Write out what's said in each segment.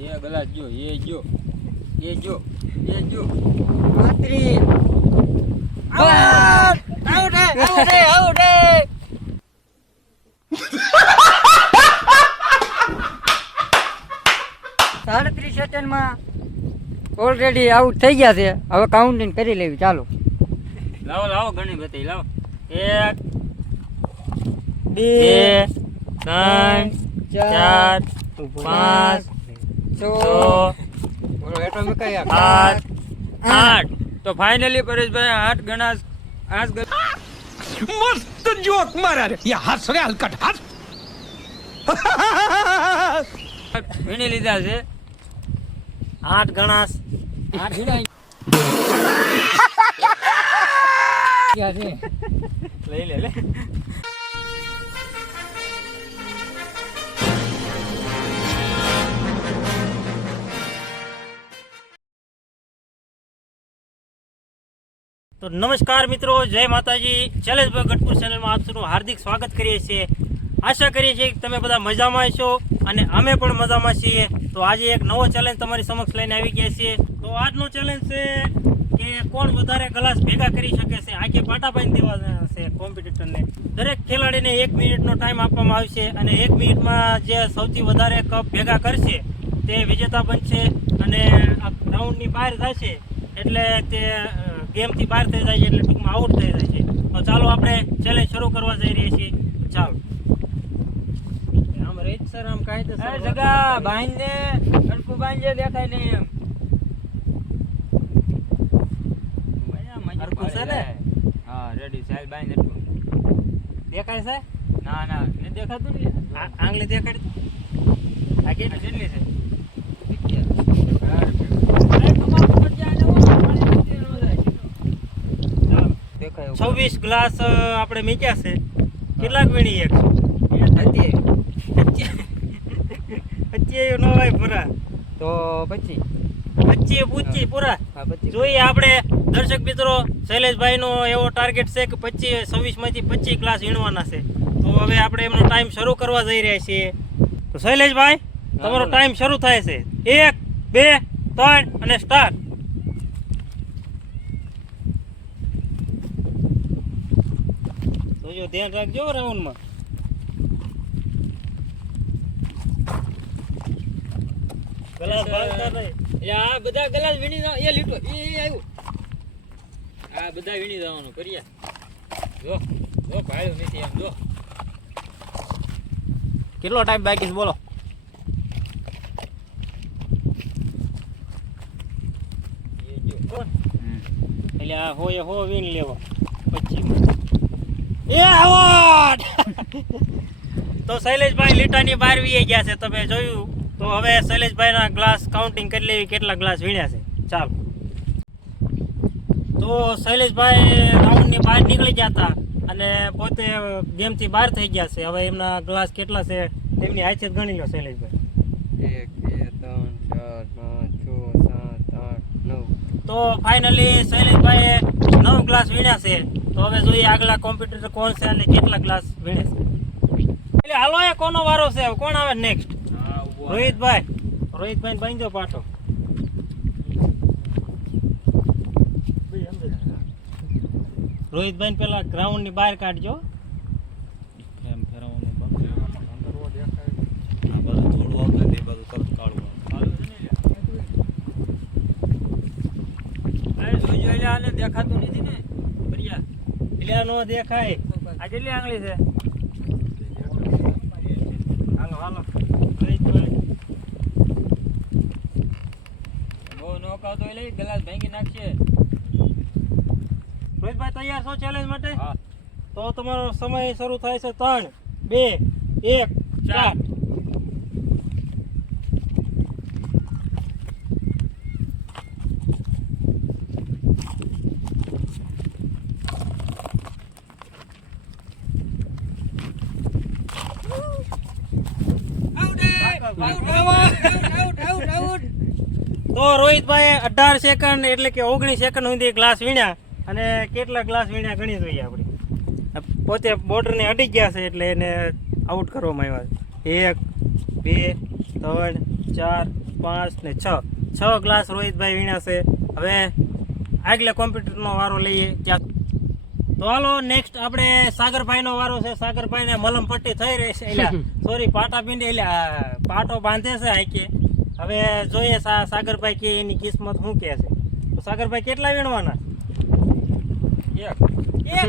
ये गलत जो ये जो ये जो ये जो પાત્રી આઉટ આઉટ સાડત્રીસ સેકન્ડમાં ઓલરેડી આઉટ થઈ ગયા છે. હવે કાઉન્ટિંગ કરી લેવી. ચાલો लाओ लाओ गणी बती लाओ 1 2 3 4 5 6 બોલો એટલો મેં કઈ 8 तो फाइनली परेशभाई 8 गणा 8 मस्त जोक मारा रे ये हंस रे हलकट हंस વીણી લીધા છે 8 ગણા 8 વીણાઈ ગયા છે. લઈ લે લે તો નમસ્કાર મિત્રો, જય માતાજી. ચેલેન્જભાઈ ગઢપુર ચેનલમાં આપ સૌનું હાર્દિક સ્વાગત કરીએ છીએ. આશા કરીએ છીએ કે તમે બધા મજામાં છો અને અમે પણ મજામાં છીએ. તો આજે એક નવો ચેલેન્જ તમારી સમક્ષ લઈને આવી ગયા છીએ. તો આજનો ચેલેન્જ છે કે કોણ વધારે ગ્લાસ ભેગા કરી શકે છે. આખે પાટા પાડીને દેવાના છે કોમ્પિટિટરને. દરેક ખેલાડીને 1 મિનિટનો ટાઈમ આપવામાં આવશે અને 1 મિનિટમાં જે સૌથી વધારે કપ ભેગા કરશે તે વિજેતા બનશે અને આ રાઉન્ડની બહાર થશે એટલે તે ગેમથી બહાર થઈ જાય છે, એટલે ટૂંકમાં આઉટ થઈ જાય છે. તો ચાલો આપણે ચેલેન્જ શરૂ કરવા જઈ રહ્યા છીએ. ચાલો આમ રેત સર આમ કાયદેસર જગા બાંધને અડકું બાંધજે દેખાય નહીં એમ. હરખું છે ને? હા રેડી ચાલ બાંધ અડકું દેખાય છે? ના ના ને દેખાતું ને આંગળી દેખાડી આ કેટલી છે? દેખાય 26 ગ્લાસ આપણે મૂક્યા છે. કેટલાક વીણી એક નો હોય પૂરા તો પછી 25 પૂછી પૂરા હા પછી જોઈએ. આપણે દર્શક મિત્રો શૈલેષભાઈ નો એવો ટાર્ગેટ છે કે 26 માંથી 25 ગ્લાસ વીણવાના છે. તો હવે આપણે એમનો ટાઈમ શરૂ કરવા જઈ રહ્યા છીએ. તો શૈલેષભાઈ તમારો ટાઈમ શરૂ થાય છે. 1 2 3 અને સ્ટાર્ટ. જોજો ધ્યાન રાખજો રાઉન્ડમાં. ગ્લાસ ભાગતા નહીં. આ બધા ગલાસ વીણી જાવ એ લીટો એ આવ્યું આ બધા વીણી જવાનું કર્યા જો જો ભાડ્યું નથી એમ જો કેટલો ટાઈમ બાકી છે બોલો? એ જો એટલે આ હોય હો વીણ લેવા 25 એ આઉટ. તો શૈલેષભાઈ લીટાની બહાર વી ગયા છે. તમે જોયું. તો હવે શૈલેષભાઈના ગ્લાસ કાઉન્ટિંગ કરી લેવી કેટલા ગ્લાસ વીણ્યા છે. ચાલો. તો શૈલેષભાઈ રાઉન્ડની બહાર નીકળી ગયા હતા અને પોતે ગેમથી બહાર થઈ ગયા છે. હવે એમના ગ્લાસ કેટલા છે તેમની હાથે જ ગણી લો શૈલેષભાઈ. 1 2 3 4 5 6 7 8 9 તો ફાઇનલી શૈલેષભાઈએ 9 ગ્લાસ વીણ્યા છે. તો હવે જોઈએ આગલા કોમ્પ્યુટર કોણ છે અને કેટલા ગ્લાસ વીણે છે. એટલે હાલો એ કોનો વારો છે? કોણ આવે નેક્સ્ટ? રોહિતભાઈ. રોહિતભાઈ બાંધો પાટો. રોહિતભાઈ પેલા ગ્રાઉન્ડ ની બહાર કાઢજો. દેખાતું નથી ને બરિયા એટલે નો દેખાય. આ કેટલી આંગળી છે? હાલો હાલો રોહિતભાઈ. બહુ નોકાવ તો લઈ ગલાસ ભાંગી નાખશે. રોહિતભાઈ તૈયાર છો ચેલેન્જ માટે? હા તો તમારો સમય શરૂ થાય છે 3 2 1 4. તો રોહિતભાઈ 18 સેકન્ડ એટલે કે 19 સેકન્ડ સુધી ગ્લાસ વીણ્યા અને કેટલા ગ્લાસ વીણ્યા ગણી જોઈએ આપણે. પોતે બોર્ડરને અડી ગયા છે એટલે એને આઉટ કરવામાં આવ્યા છે. 1 2 3 4 5 ને 6 ગ્લાસ રોહિતભાઈ વીણ્યા છે. હવે આગલા કોમ્પ્યુટરનો વારો લઈએ ત્યાં. તો હાલો નેક્સ્ટ આપણે સાગરભાઈનો વારો છે. સાગરભાઈને મલમ પટ્ટી થઈ રહી છે, એટલે સોરી પાટા પીંડે એટલે પાટો બાંધે છે આખે. હવે જોઈએ સાગરભાઈ કે એની કિસ્મત શું કહે છે. તો સાગરભાઈ કેટલા વીણવાના? એક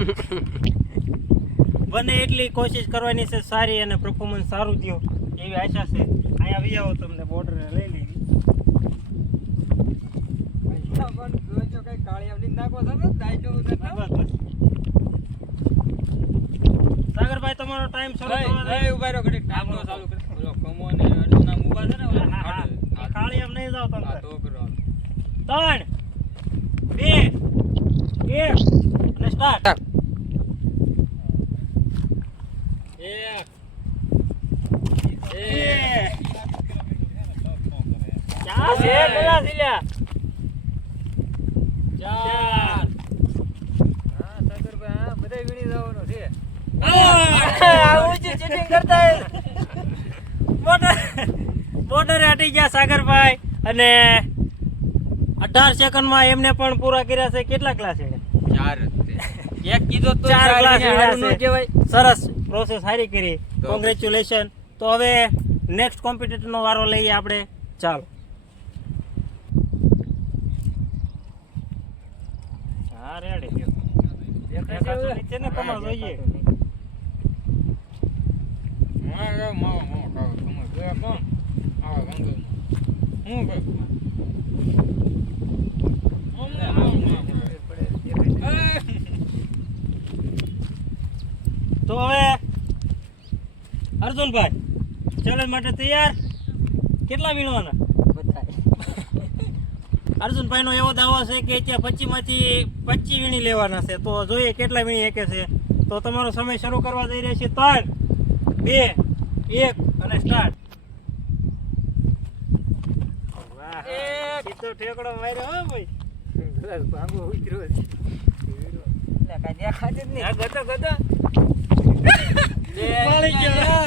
બને એટલી કોશિશ કરવાની છે સારી અને પરફોર્મન્સ સારું થયો એવી આશા છે. અહીંયા આવી આવો, તમને બોર્ડર લઈ લેવી. સાગરભાઈ તમારો ટાઈમ શરૂ થવા દે. ઉભા રહો ઘડીક ટાઈમનો ચાલુ કરો. ઓલો કમો ને અર્જુન નામ ઉભા છે ને ઓલા હા, હા, ખાલી એમ નહીં જાવ તમે. હા, તો કરો. 3 2 1 અને સ્ટાર્ટ. એક ક્યાં છે પેલા સિલ્યા? 4 હા સાગરભાઈ હા બધાય વીણી જવાનો છે. બોર્ડરે હટી ગયા સાગરભાઈ અને 18 સેકન્ડમાં એમને પણ પૂરા કર્યા છે. કેટલા ક્લાસ છે? 4 એક કીધો તો 4 ક્લાસ હારું ન કહેવાય. સરસ, પ્રોસેસ સારી કરી. તો કોંગ્રેચ્યુલેશન. તો હવે નેક્સ્ટ કોમ્પિટિટરનો વારો લઈએ આપણે. ચાલો. હા રેડી. નીચે ને કમર જોઈએ. તો હવે અર્જુનભાઈ ચેલેન્જ માટે તૈયાર? કેટલા વીણવાના? અર્જુનભાઈનો એવો દાવો છે કે ત્યાં 25 માંથી 25 વીણી લેવાના છે. તો જોઈએ કેટલા વીણી એકે છે. તો તમારો સમય શરૂ કરવા જઈ રહ્યા છે. 3 2 1 અને સ્ટાર્ટ. વાહ, સીધો ઠેકડો માર્યો હો ભાઈ. મળી ગયો.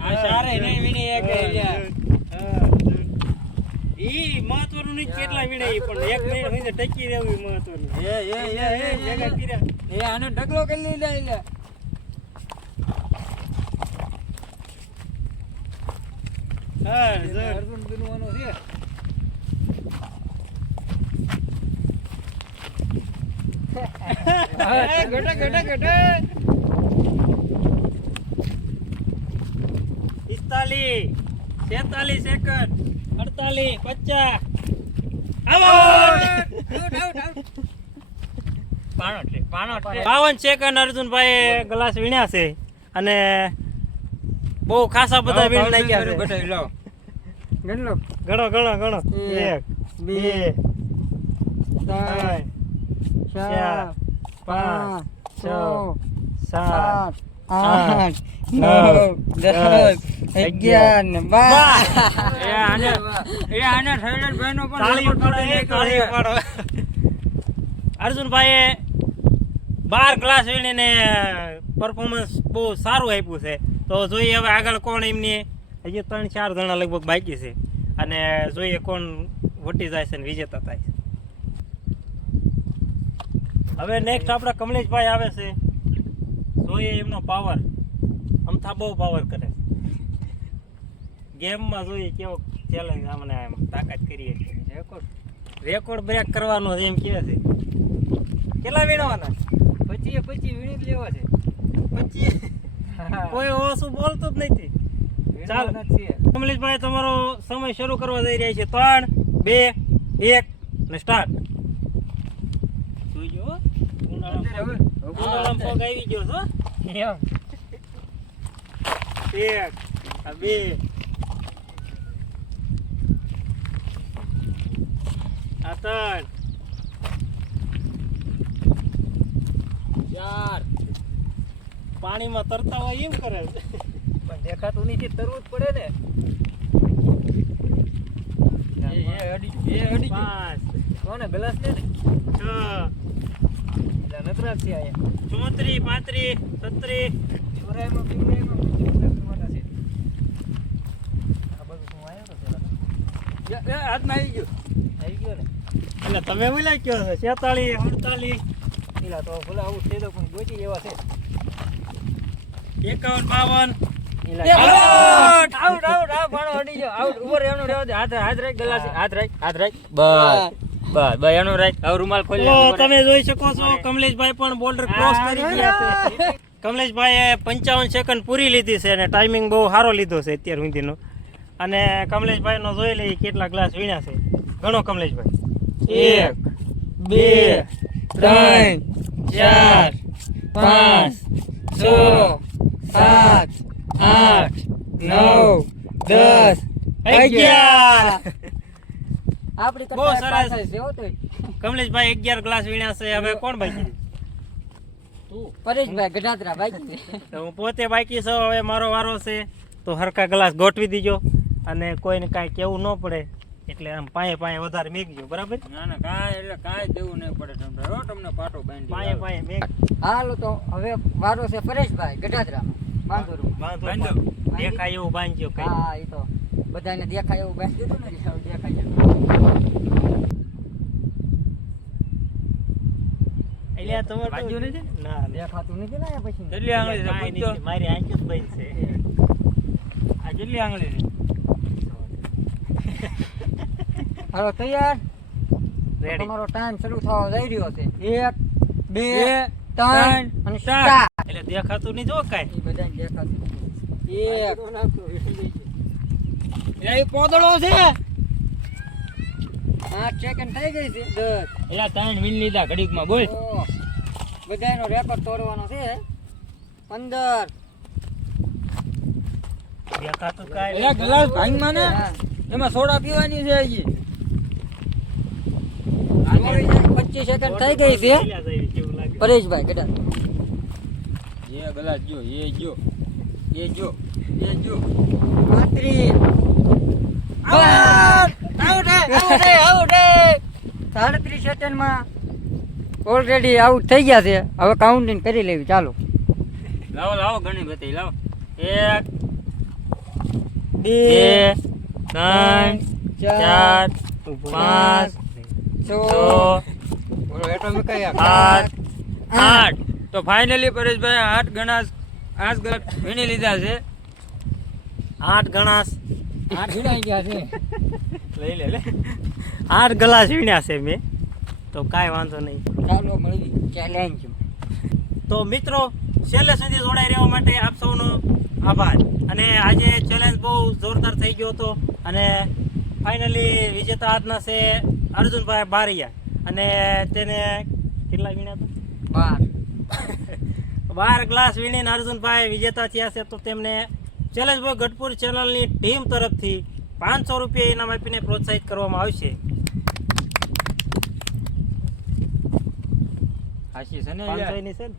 આ સારે નહીં વીણી એક લ્યા. ઈ મહત્વનું નહીં કેટલા વીણે ઈ, પણ એક મિનિટ સુધી ટકી રહેવું ઈ મહત્વનું. ભેગા કર્યા. એ આનો ઢગલો કરી લે લે. હા સર. અર્જુન બનવાનો છે. ગટા ગટા ગટા 45 46 સેકન્ડ 48 50 આવો. 52 સેકન્ડ અર્જુનભાઈ ગ્લાસ વીણ્યા છે અને બહુ ખાસા બધા વીણ નાખ્યા છે. બતાવી લાવો. ગણલો ગણો ગણો ગણો. 1 2 3 4 5 6 7 8 9 10 11 ને 12. અર્જુનભાઈએ 12 ક્લાસ વીણીને પરફોર્મન્સ બહુ સારું આપ્યું છે. તો જોઈએ હવે આગળ કોણ એમની. હજી 3-4 જણા લગભગ બાકી છે અને જોઈએ કોણ વટી જાય છે ને વિજેતા થાય છે. હવે નેક્સ્ટ આપણા કમલેશભાઈ આવે છે. જોઈએ એમનો પાવર. અમથા બહુ પાવર કરે છે ગેમમાં. જોઈએ કેવો ચેલેન્જ અમને એમ તાકાત કરીએ. રેકોર્ડ બ્રેક કરવાનો છે એમ કહે છે. કેટલા વીણવાના? 25 વીણી જ લેવા છે. 25. કોઈ ઓછું બોલતું જ નથી. ચાલો કમલેશભાઈ તમારો સમય શરૂ કરવા જઈ રહ્યા છે. 3 2 1 ને સ્ટાર્ટ. જોઈજો ઉનાળામાં પગ આવી ગયો છો. 1 2 આ 3 4 પાણીમાં તરતા હોય એમ કરે છે. પણ દેખાતું નથી, તરવું જ પડે ને. એ અડી 5 કોને ગ્લાસ લે ને 6 એટલે નતરાજ છે આયા. 34 35 36 ચોરાઈમાં પીવડાઈમાં કરવાના છે. હાથમાં આવી ગયો ને એટલે તમે બોલ્યા કયો છો 46 48 પેલા તો ભલે આવું થઈ દો પણ ગોચી એવા છે 51 52 આઉટ આઉટ આઉટ આ ભાણો હડી ગયો આઉટ ઉપર એનું રહેવા દે હાથ હાથ રાખ ગલાસ હાથ રાખ બસ બસ એનું રાખ હવે રૂમાલ ખોલી તો નાખ. તમે જોઈ શકો છો કમલેશભાઈ પણ બોર્ડર ક્રોસ કરી ગયા છે કમલેશભાઈએ 55 સેકન્ડ પૂરી લીધી છે અને ટાઈમિંગ બહુ સારો લીધો છે અત્યાર સુધીનો અને કમલેશભાઈનો જોઈ લઈએ કેટલા ગ્લાસ વીણ્યા છે ગણો કમલેશભાઈ 1 2 3 4 5 6 7 8 9 10 આપડી બહુ કરતા સરસ. પાછળ છે હો તોય. કમલેશભાઈ 11 ગ્લાસ વીણ્યા છે હવે કોણ બાકી પરેશભાઈ ગઢાત્રા બાકી છે. તો હું પોતે બાકી છું હવે મારો વારો છે તો હરખા ગ્લાસ ગોઠવી દીજો અને કોઈને કાંઈ કેવું ન પડે એટલે આમ પાયે વધારે મેકજો બરાબર ના ના કાંઈ દેવું નહીં પડે તમને હો તમને પાટો બાંધી પાયે મેક હાલો તો હવે વારો છે પરેશભાઈ ગઢાત્રા માંગુરું. બાંધો દેખાય એવું બાંધજો કઈ હા એ તો બધાને દેખાય એવું બાંધી દીધું ને એટલે હવે દેખાય છે. એટલે આ તમારે બાંધ્યું નથી? ના દેખાતું નથી ને આ પછી કેટલી આંગળી છે કાંઈ પૂછજો. નથી. મારી આંખ જ બંધ છે આ કેટલી આંગળી છે હાલો તૈયાર રેડી તમારો ટાઈમ શરૂ થવા જઈ રહ્યો છે 1 2 3 ત્રણ, અને ચાર. સ્ટાર્ટ. એટલે દેખાતું નહીં જો કાંઈ એ બધાને દેખાતું એટલે એ પોદળો છે 8 સેકન્ડ થઈ ગઈ છે 10 એટલે 3 વીન લીધા ઘડીકમાં બોલ ઓહ, બધાયનો રેકોર્ડ તોડવાનો છે 15 દેખાતું કાંઈ એટલે ગ્લાસ ભાંગમાં ને હા. એમાં સોડા પીવાની છે હજી 25 સેકન્ડ થઈ ગઈ છે પેલા જેવી કેવું લાગે પરેશભાઈ ગઢા એ ગ્લાસ જો એ જો 37 સેકન્ડમાં ઓલરેડી આઉટ થઈ ગયા છે હવે કાઉન્ટિંગ કરી લેવી ચાલો લાવો ઘણી બધી લાવો 1 2 2 3 4 5 6 8 તો ફાઇનલી પરેશભાઈ 8 ગણા 8 ગ્લાસ વીણી લીધા છે 8 ગણાસ 8 વીણાઈ ગયા છે લઈ લે 8 ગ્લાસ વીણ્યા છે મેં તો કાંઈ વાંધો નહીં ચાલો મળવી ચેલેન્જ તો મિત્રો છેલ્લે સુધી જોડાઈ રહેવા માટે આપ સૌનો આભાર અને આજે ચેલેન્જ બહુ જોરદાર થઈ ગયો હતો અને ફાઇનલી વિજેતા આજના છે અર્જુનભાઈ બારૈયા અને તેને કેટલા વીણ્યા હતા 12 ગ્લાસ વીણીને અર્જુનભાઈ વિજેતા થયા છે તો તેમને ચેલેન્જ બોય ગઢપુર ચેનલની ટીમ તરફથી 500 રૂપિયા ઇનામ આપીને પ્રોત્સાહિત કરવામાં આવશે હાશી છે ને 500 ની છે ને?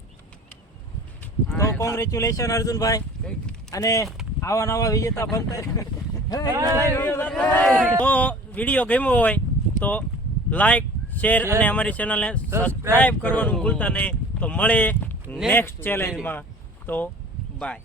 તો કોંગ્રેચ્યુલેશન અર્જુનભાઈ અને આવા નવા વિજેતા બનતા તો વિડીયો ગમ્યો હોય તો લાઈક શેર અને અમારી ચેનલને સબસ્ક્રાઇબ કરવાનું ભૂલતા નહીં તો મળે નેક્સ્ટ ચેલેન્જમાં તો બાય